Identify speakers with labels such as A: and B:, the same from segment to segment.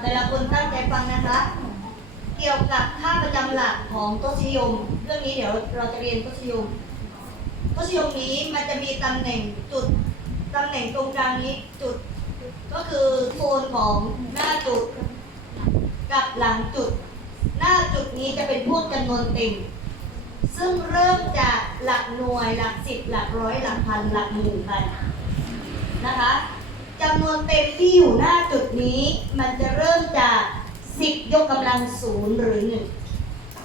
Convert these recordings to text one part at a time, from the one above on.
A: แต่ละคนตั้งใจฟังนะคะ เกี่ยวกับค่าประจำหลักของทศนิยม เรื่องนี้เดี๋ยวเราจะเรียนทศนิยมทศนิยมนี้มันจะมีตำแหน่งจุดตำแหน่งตรงกลางนี้จุดก็คือโซนของหน้าจุด กับหลังจุด หน้าจุดนี้จะเป็นพวกจำนวนเต็ม ซึ่งเริ่มจากหลักหน่วยหลักสิบหลักร้อยหลักพันหลักหมื่นไปนะคะำนวนเต็มที่อยู่หน้าจุดนี้ มันจะเริ่มจากสิบยกกำลังศูนย์หรือหนึ่ง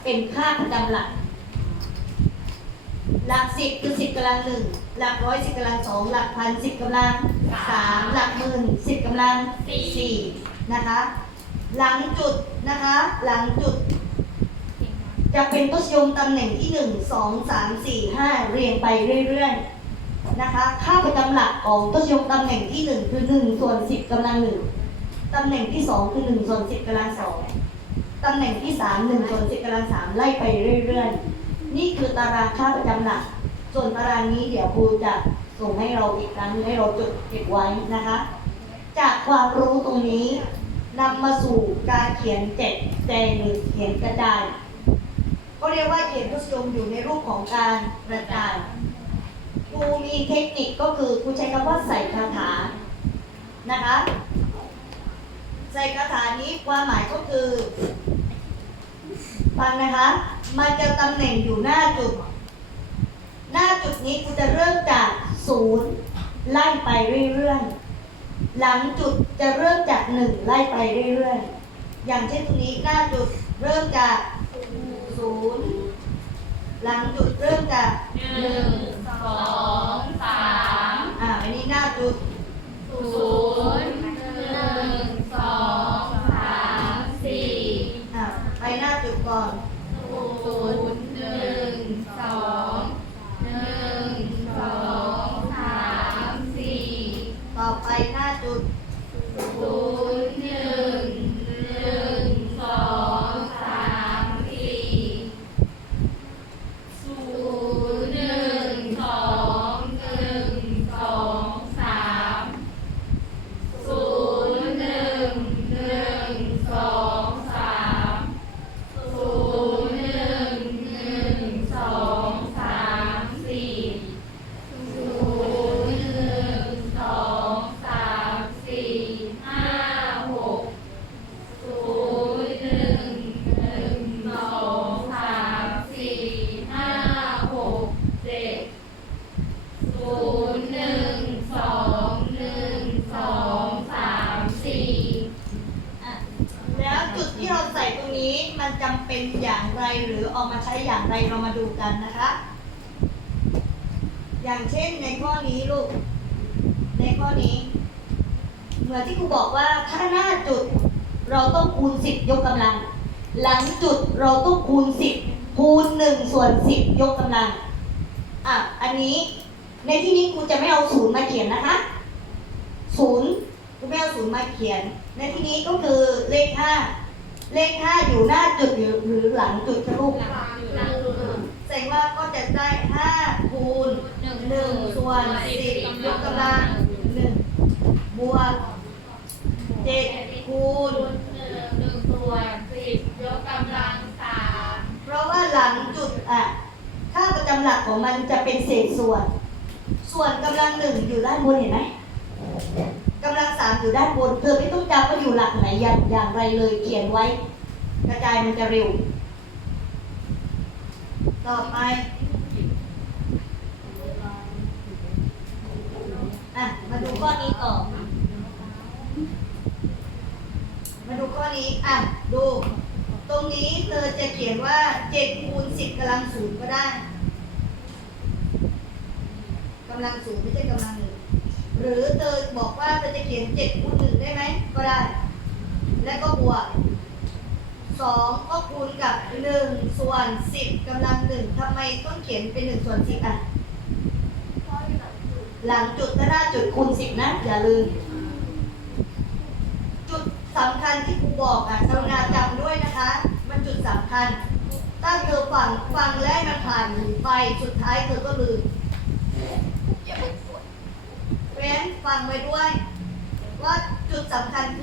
A: เป็นค่าประจำหลัก หลักสิบคือสิบกำลังหนึ่งหลักร้อยสิบกำลังสองหลักพันสิบกำลังสามหลักหมื่นสิบกำลังสี่นะคะ หลังจุดนะคะ หลังจุด จะเป็นทศนิยมตำแหน่งที่หนึ่งสองสามสี่ห้าเรียงไปเรื่อยๆ นะคะค่าประจำหลักของทศนิยมตำแหน่งที่หนึ่งคือหนึ่งส่วนสิบกำลังหนึ่งตำแหน่งที่สองคือหนึ่งส่วนสิบกำลังสองตำแหน่งที่สามหนึ่งส่วนสิบกำลังสามไล่ไปเรื่อยๆ นี่คือตารางค่าประจำหลัก ส่วนตารางนี้เดี๋ยวครูจะส่งให้เราอีกครั้งให้เราจดเก็บไว้นะคะ จากความรู้ตรงนี้นำมาสู่การเขียนเจ็ดแจงหรือเขียนกระจายก็เรียกว่าเขียนทศนิยมอยู่ในรูปของการกระจาย มีเทคนิคก็คือครูใช้คำว่าใส่คาถานะคะ ใส่คาถานี้ความหมายก็คือฟังนะคะ มันจะตำแหน่งอยู่หน้าจุด หน้าจุดนี้ครูจะเริ่มจากศูนย์ไล่ไปเรื่อยๆ หลังจุดจะเริ่มจากหนึ่งไล่ไปเรื่อยๆ อย่างเช่นตรงนี้หน้าจุดเริ่มจากศูนย์หลังจุดเริ่มจาก
B: หนึ่งสอง
A: ก่อน
B: ศูนย์หนึ่งสองหนึ่งสองสามสี่
A: ต่อไปหน้าจุด
B: จำ
A: เป็นอย่างไรหรือเอามาใช้อย่างไรเรามาดูกันนะคะ อย่างเช่นในข้อนี้ลูก ในข้อนี้ เหมือนที่ครูบอกว่าถ้าหน้าจุดเราต้องคูณสิบยกกำลัง หลังจุดเราต้องคูณสิบคูณหนึ่งส่วนสิบยกกำลัง อะ อันนี้ในที่นี้ครูจะไม่เอาศูนย์มาเขียนนะคะศูนย์ครูไม่เอาศูนย์มาเขียน ในที่นี้ก็คือเลขห้า เลขห้าอยู่หน้าจุดหรือหรือหลังจุดคะลูกแสดงว่าก็จะได้ห้าคูณหนึ่งหนึ่งส่วนสิบยกกำลังหนึ่งบวกเจ็ดคูณ
B: หนึ่งส่วนสิบยกกำลังสาม
A: เพราะว่าหลังจุดอะค่าประจำหลักของมันจะเป็นเศษส่วน ส่วนกำลังหนึ่งอยู่ด้านบนเห็นไหม กำลังสามอยู่ด้านบน เธอไม่ต้องจำว่าอยู่หลักไหนอย่างอย่างไรเลยเขียนไว้ กระจายมันจะเร็ว ต่อไปอะมาดูข้อนี้ต่อ มาดูข้อนี้อะดู ตรงนี้เธอจะเขียนว่า7คูณ10กำลังศูนย์ก็ได้กำลังศูนย์ไม่ใช่กำลังหนึ่ง หรือเธอบอกว่าเธอจะเขียน7คูณ1ได้ไหมก็ได้ แล้วก็บวก2ก็คูณกับ1ส่วน10กำลังหนึ่งทำไมต้องเขียนเป็น1ส่วน10อะหลังจุดถ้าหน้าจุดคูณ10นะอย่าลืมจุดสำคัญที่ครูบอกอะกรุณาจำด้วยนะคะ มันจุดสำคัญ ถ้าเธอฟังฟังแล้วมันผ่านไปสุดท้ายเธอก็ลืม เว้นฟังไว้ด้วย ว่าจุดสำคัญคือ